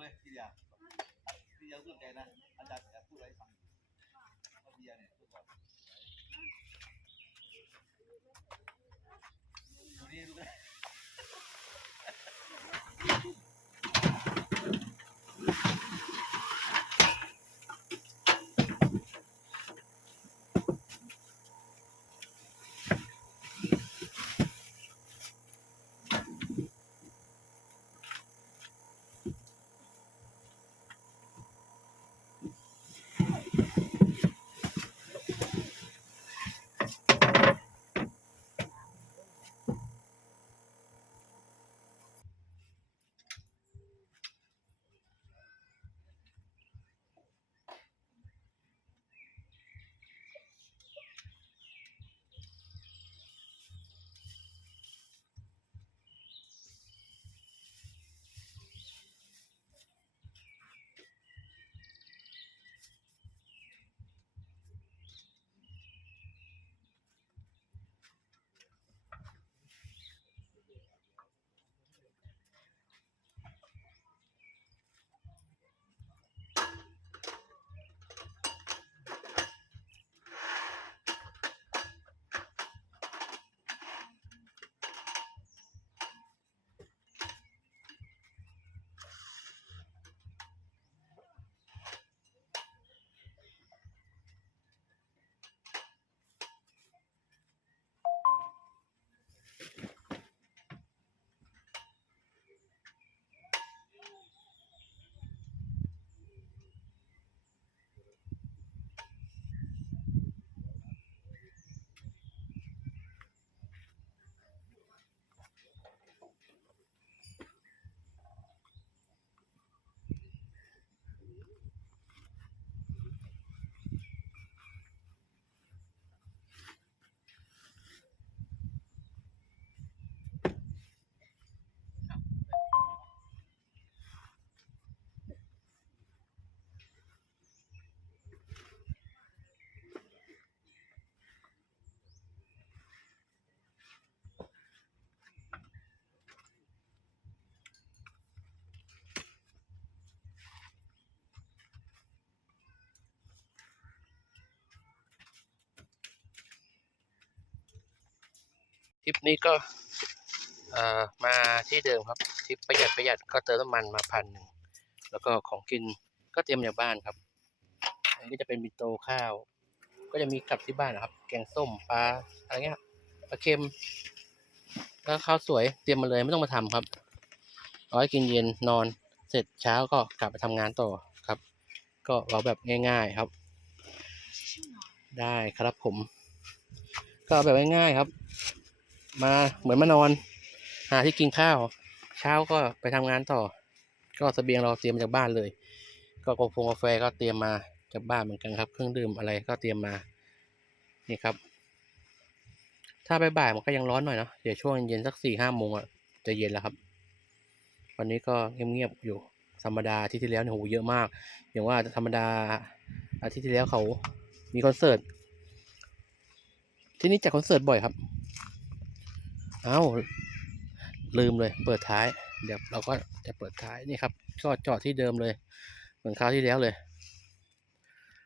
เลยพี่เดียพี่เดียพูดแกนะอาจารย์จะพูดอะไรฟังว่าเดียเนี่ยพูดก่อนดูนี่ดูนี่ ทริปนี้ก็มาที่เดิมครับทริปประหยัดประหยัดก็เติมน้ำมันมาพันหนึ่งแล้วก็ของกินก็เตรียมจากบ้านครับอันนี้จะเป็นมิโตข้าว ก็จะมีกลับที่บ้านนะครับ แกงส้มปลาอะไรเงี้ยปลาเค็มแล้วข้าวสวยเตรียมมาเลยไม่ต้องมาทำครับเอาไว้กินเย็นนอนเสร็จเช้าก็กลับไปทำงานต่อครับ ก็เราแบบง่าย ๆครับ ได้ครับผม ก็แบบง่ายๆครับ มาเหมือนมานอน หาที่กินข้าว เช้าก็ไปทำงานต่อ ก็เสบียงเราเตรียมมาจากบ้านเลย ก็กาแฟกาแฟก็เตรียมมาจากบ้านเหมือนกันครับ เครื่องดื่มอะไรก็เตรียมมา นี่ครับ ถ้าบ่ายๆมันก็ยังร้อนหน่อยเนาะ เดี๋ยวช่วงเย็นสักสี่ห้าโมงอะจะเย็นแล้วครับ วันนี้ก็เงียบๆอยู่ ธรรมดาอาที่ที่แล้วเนี่ยโหเยอะมาก อย่างว่าธรรมดาอาทิตย์ที่แล้วเขามีคอนเสิร์ต ที่นี่จัดคอนเสิร์ตบ่อยครับ เอ้าลืมเลย เปิดท้าย เดี๋ยวเราก็จะเปิดท้ายนี่ครับก็จอดที่เดิมเลย เหมือนคราวที่แล้วเลย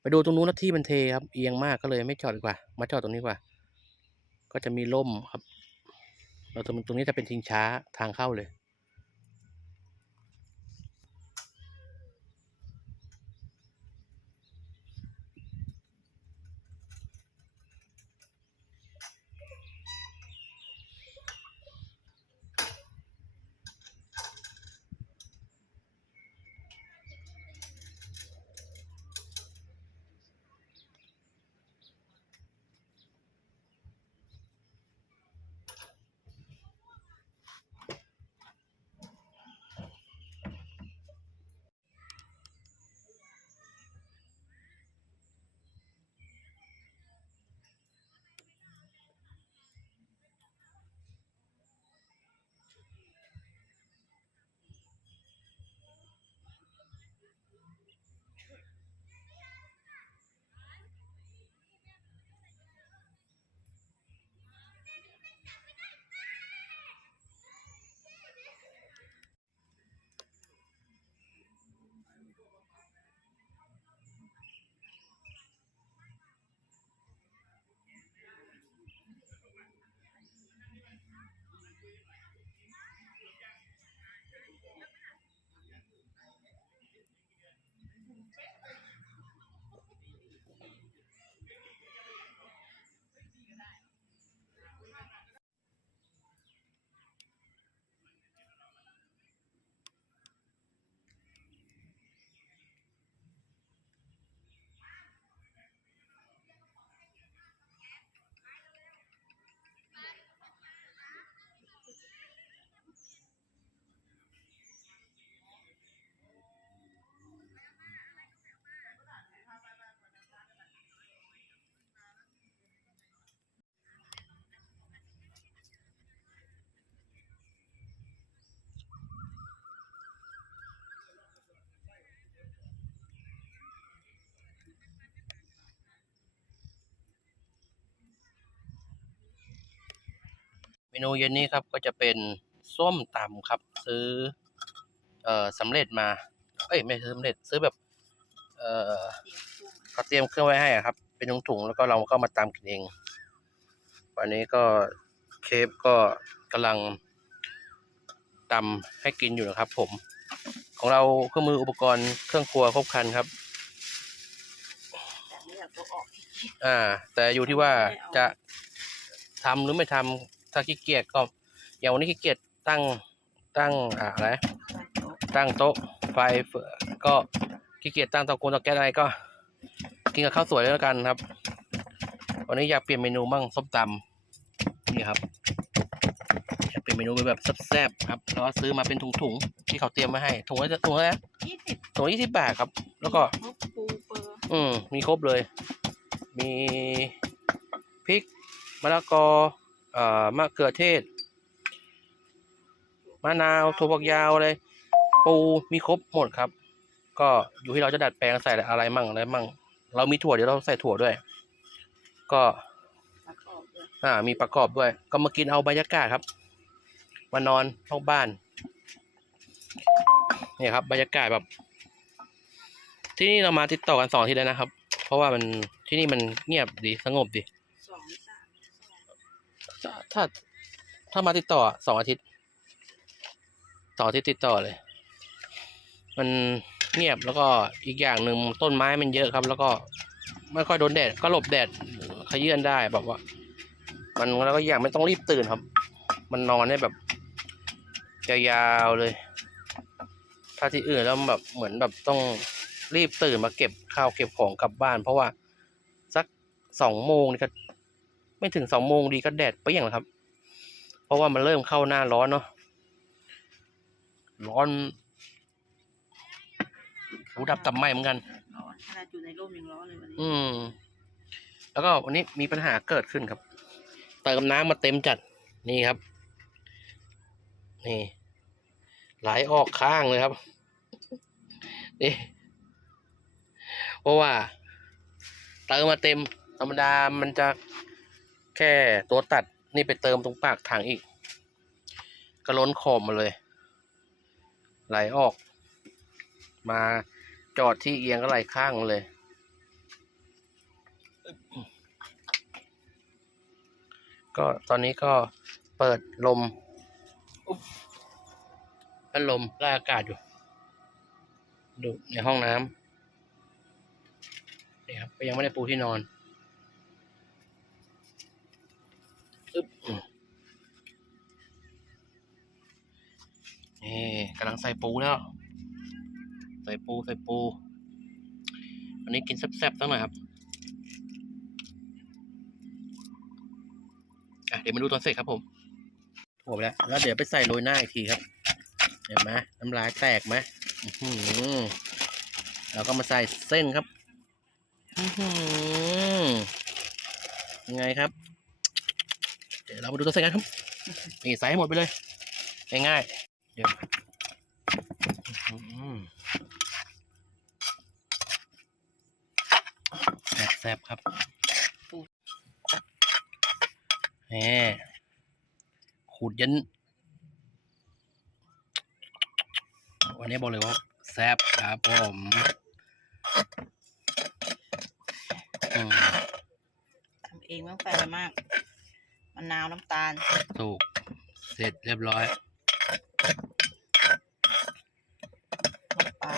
ไปดูตรงนู้นนะที่มันเทครับเอียงมากก็เลยไม่จอดดีกว่า มาจอดตรงนี้กว่า ก็จะมีร่มครับแล้วตรงตรงนี้จะเป็นทิงช้าทางเข้าเลย มนูเย็นนี้ครับก็จะเป็นส้มตำครับ ซื้อเอ่อสำเร็จมา เอ้ยไม่ซื้อสำเร็จซื้อแบบ เอ่อเขาเตรียมเครื่องไว้ให้อะครับ เป็นถุงๆแล้วก็เราก็มาตำกินเอง วันนี้ก็เคฟก็กำลังตำให้กินอยู่นะครับ ผม ของเราเครื่องมืออุปกรณ์เครื่องครัวครบครันครับแต่ไม่อยากตัวออกอ่า แต่อยู่ที่ว่าไม่เอาจะทำหรือไม่ทำ ถ้าขี้เกียจก็ อย่างวันนี้ขี้เกียจตั้งตั้งอ่าอะไรตั้งโต๊ะไฟเฟือก็ขี้เกียจตั้งเตาโกนเตาแก๊สอะไรก็ กินกับข้าวสวยเลยแล้วกันครับ วันนี้อยากเปลี่ยนเมนูมั่งส้มตำนี่ครับอยากเปลี่ยนเมนูเป็นแบบแซ่บๆครับแล้วก็ซื้อมาเป็นถุงๆที่เขาเตรียมมาให้ถุงละถุงละยี่สิบถุงยี่สิบบาทครับ แล้วก็พวกปูเปอร์อืมมีครบเลย มีพริกมะละกอเอ่อ มะเขือเทศ มะนาวถั่วฝักยาวอะไรปูมีครบหมดครับ ก็อยู่ที่เราจะดัดแปลงใส่อะไรมั่งอะไรมั่ง เรามีถั่วเดี๋ยวเราใส่ถั่วด้วย ก็ประกอบด้วยอ่ามีประกอบด้วย ก็มากินเอาบรรยากาศครับมานอนนอกบ้านเนี่ยครับ บรรยากาศแบบ ที่นี่เรามาติดต่อกันสองอาที่แล้วนะครับ เพราะว่ามันที่นี่มันเงียบดีสงบดี สองสามสอง ถ้าถ้ามาติดต่อสองอาทิตย์สองอาทิตย์ติดต่อเลย มันเงียบแล้วก็อีกอย่างหนึ่งต้นไม้มันเยอะครับ แล้วก็ไม่ค่อยโดนแดดก็หลบแดดขยื่นได้แบบว่า มันแล้วก็อย่างไม่ต้องรีบตื่นครับ มันนอนได้แบบยาวๆเลย ถ้าที่อื่นแล้วแบบเหมือนแบบต้องรีบตื่นมาเก็บข้าวเก็บของกลับบ้าน เพราะว่าสักสองโมงนี่ก็ ไม่ถึงสองโมงดีก็แดดเปรี้ยงแล้วครับ เพราะว่ามันเริ่มเข้าหน้าร้อนเนาะร้อนหูดับตับไหมเหมือนกันร้อนขนาดอยู่ในร่มยังร้อนเลยวันนี้อืม แล้วก็วันนี้มีปัญหาเกิดขึ้นครับ เติมน้ำมาเต็มจัดนี่ครับ นี่ ไหลออกข้างเลยครับ นี่ เพราะว่า เติมมาเต็ม ธรรมดามันจะ แค่ตัวตัดนี่ไปเติมตรงปากถังอีก ก็ล้นขอบมาเลย ไหลออก มาจอดที่เอียงก็ไหลข้างมาเลย ก็ตอนนี้ก็เปิดลมพัดลมไล่อากาศอยู่ ดูในห้องน้ำนี่ครับยังไม่ได้ปูที่นอน อึ๊บอืมนี่กำลังใส่ปูแล้ว ใส่ปูใส่ปูวันนี้กินแซ่บๆสักหน่อยครับอะเดี๋ยวมาดูตอนเสร็จครับผมถูกแล้ว แล้วเดี๋ยวไปใส่โรยหน้าอีกทีครับ เห็นไหมน้ำลายแตกไหมอื้อหือแล้วก็มาใส่เส้นครับอื้อหือยังไงครับเดี๋ยวเรามาดูตัวเสร็จกันครับนี่ใส่ให้หมดไปเลยง่ายๆเดี๋ยวอื้อหือแซ่บๆครับแหมขูดยันวันนี้บอกเลยว่าแซ่บครับผมอืมทำเองไม่ต้องใส่อะไรมาก มะนาวน้ำตาล ถูก เสร็จเรียบร้อย น้ำปลา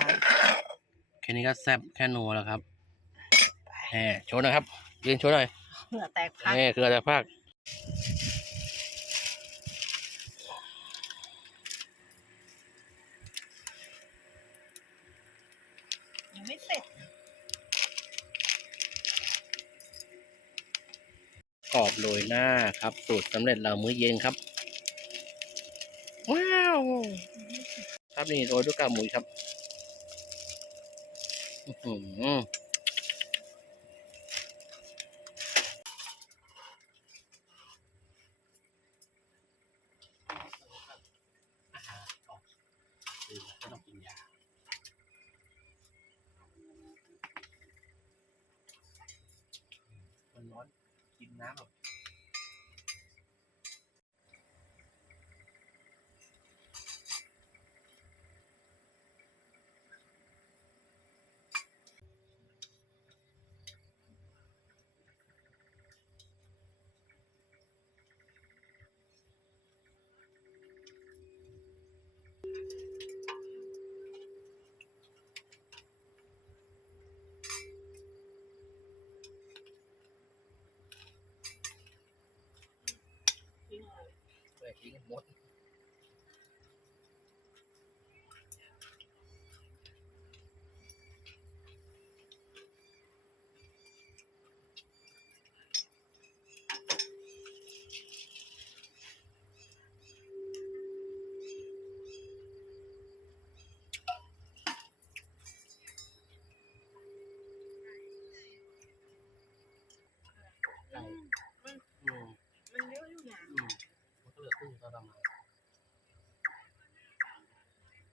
แค่นี้ก็แซ่บแค่นัวแล้วครับแหมโชว์หน่อยครับยืนโชว์หน่อยเหงื่อแตกพัก นี่คืออะไรภาค โรยหน้าครับ สูตรสำเร็จเรามื้อเย็นครับ ว้าว ครับนี่โรยด้วยกากหมูครับ อือหืออาหารออกดื่มไม่ต้องกินยามันร้อนกินน้ำแบบ ทิ้งหมด ไก่อืม มันเยอะอยู่นะ อืมมันก็เหลือค รมา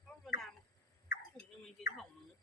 เพราะเวลาถุงนึงมันกินสองมื้อ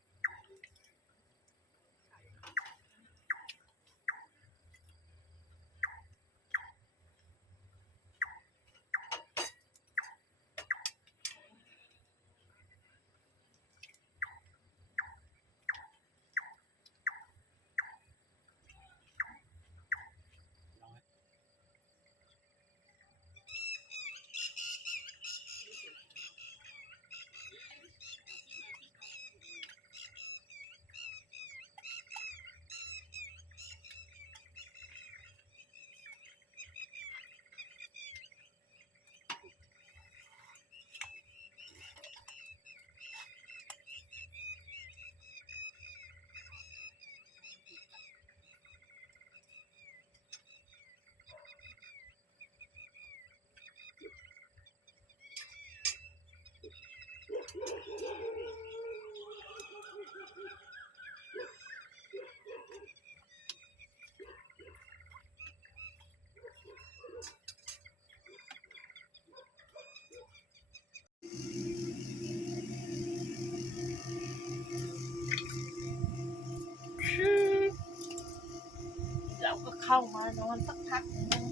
ก็เข้ามานอนสักพักหนึ่ง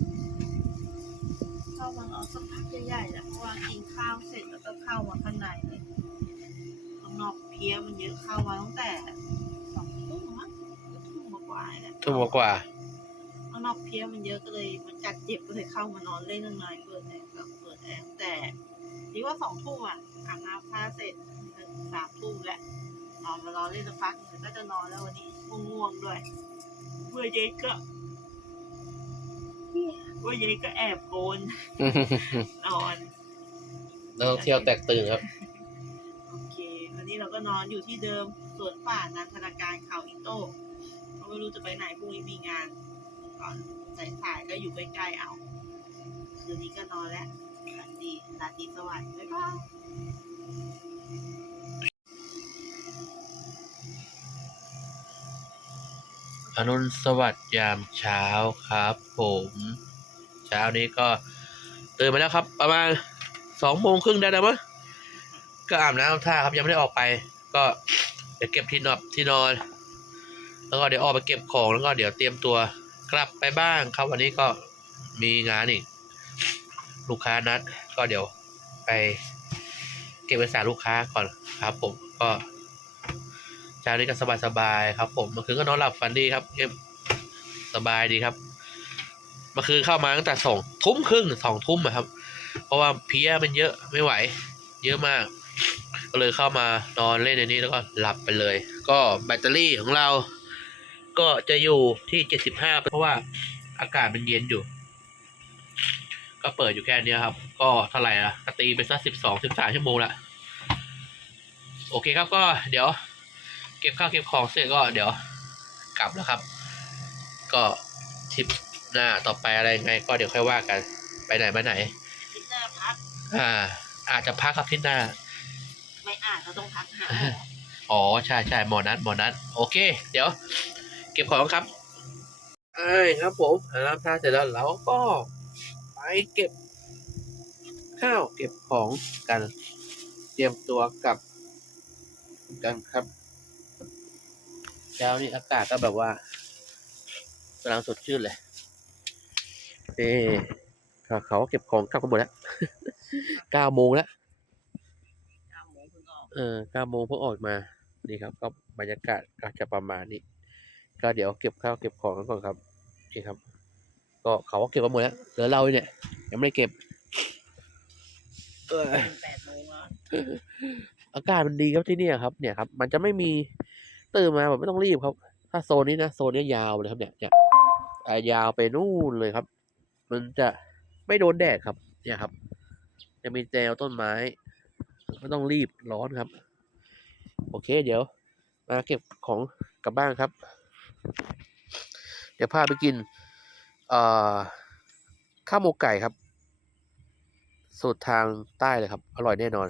เข้ามานอนสักพักใหญ่ๆแหละเพราะว่ากินข้าวเสร็จแล้วก็เข้ามาข้างในเลยข้างนอกเพลี้ยมันเยอะเข้ามาตั้งแต่สองทุ่มมั้งหรือทุ่มกว่าๆเนี่ยทุ่มกว่าข้างนอกเพลี้ยมันเยอะก็เลย มันกัดเจ็บก็เลยเข้ามานอนเล่นข้างในเปิดแอร์ก็เปิดแอร์แต่ที่ว่าสองทุ่มอะอาบน้ำผ้าเสร็จสามทุ่มแล้วนอนมารอเล่นสักพักหนึ่งก็จะนอนแล้ววันนี้ง่วงๆด้วยเมื่ อเย็นก็เมื่อเย็นก็แอบโกนนอนนักท่องเที่ยวแตกตื่นครับ โอเค วันนี้เราก็นอนอยู่ที่เดิมสวนป่านันทนาการเขาอิโต้เราไม่รู้จะไปไหนพรุ่งนี้มีงานก่อนสายสายๆก็อยู่ใกล้ๆเอา คืนนี้ก็นอนแล้วฝันดีราตรีสวัสดิ์บ๊ายบาย อรุณสวัสดิ์ยามเช้าครับ ผม เช้านี้ก็ตื่นมาแล้วครับ ประมาณสองโมงครึ่งได้แล้วมั้งก็อาบน้ำท่าครับยังไม่ได้ออกไป ก็เดี๋ยวเก็บที่นอนที่นอน แล้วก็เดี๋ยวออกไปเก็บของแล้วก็เดี๋ยวเตรียมตัวกลับไปบ้างครับ วันนี้ก็มีงานอีกลูกค้านัด ก็เดี๋ยวไปเก็บเอกสารลูกค้าก่อนครับ ผมก็ ช้านี้ก็สบายๆครับผมเมื่อคืนก็นอนหลับฝันดีครับเอ็มสบายดีครับเมื่อคืนเข้ามาตั้งแต่สองทุ่มครึ่งสองทุ่มอะครับ เพราะว่าเพียมันเยอะไม่ไหว เยอะมาก ก็เลยเข้ามานอนเล่นในนี้แล้วก็หลับไปเลย ก็แบตเตอรี่ของเรา ก็จะอยู่ที่เจ็ดสิบห้าเพราะว่าอากาศมันเย็นอยู่ ก็เปิดอยู่แค่นี้ครับ ก็เท่าไหร่ละก็ตีไปสักสิบสองสิบสามชั่วโมงละโอเคครับก็เดี๋ยว เก็บข้าวเก็บของเสร็จก็เดี๋ยวกลับแล้วครับ ก็ทริปหน้าต่อไปอะไรยังไง ก็เดี๋ยวค่อยว่ากันไปไหนมาไหนคิดหน้าพักอ่า อาจจะพักครับที่หน้า ไม่อ่านก็ต้องพักหาอ๋อใช่ใช่หมอนัดหมอนัดโอเค เดี๋ยว เก็บของครับไอ้ยครับผมอาบน้ำท่าเสร็จแล้วเราก็ไปเก็บข้าวเก็บของกัน เตรียมตัวกลับกันครับ เช้านี้อากาศก็แบบว่ากำลังสดชื่นเลยเอ๊เขาเขาเก็บของกลับกันหมดแล้วเก้าโมงแล้วเก้าโมงเพิ่งออกเออเก้าโมงเพิ่งออกมา นี่ครับ ก็บรรยากาศก็จะประมาณนี้ ก็เดี๋ยวเก็บข้าวเก็บของกันก่อนครับ นี่ครับ ก็เขาก็เก็บกันหมดแล้ว เหลือเราเนี่ย ยังไม่ได้เก็บเออแปดโมงแล้วอากาศมันดีครับที่เนี่ยครับ เนี่ยครับ มันจะไม่มี ตื่นมาแบบไม่ต้องรีบครับ ถ้าโซนนี้นะโซนนี้ยาวเลยครับเนี่ยเนี่ยายาวไปนู่นเลยครับ มันจะไม่โดนแดดครับ เนี่ยครับ จะมีแนวต้นไม้ไม่ต้องรีบร้อนครับ โอเค เดี๋ยว มาเก็บของกลับบ้านครับ เดี๋ยวพาไปกินข้าวหมกไก่ครับสูตรทางใต้เลยครับ อร่อยแน่นอน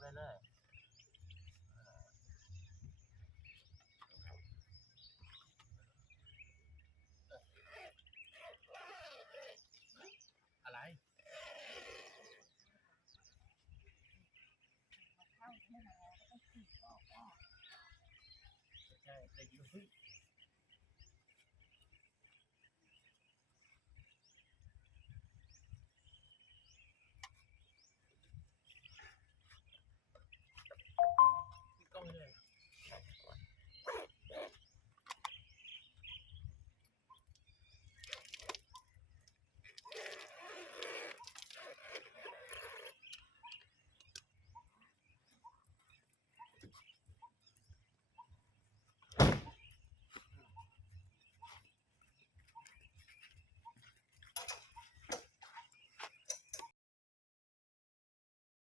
เลยทิ้งตัวได้เลยอะไรใช่แต่ยิงเฮ้ย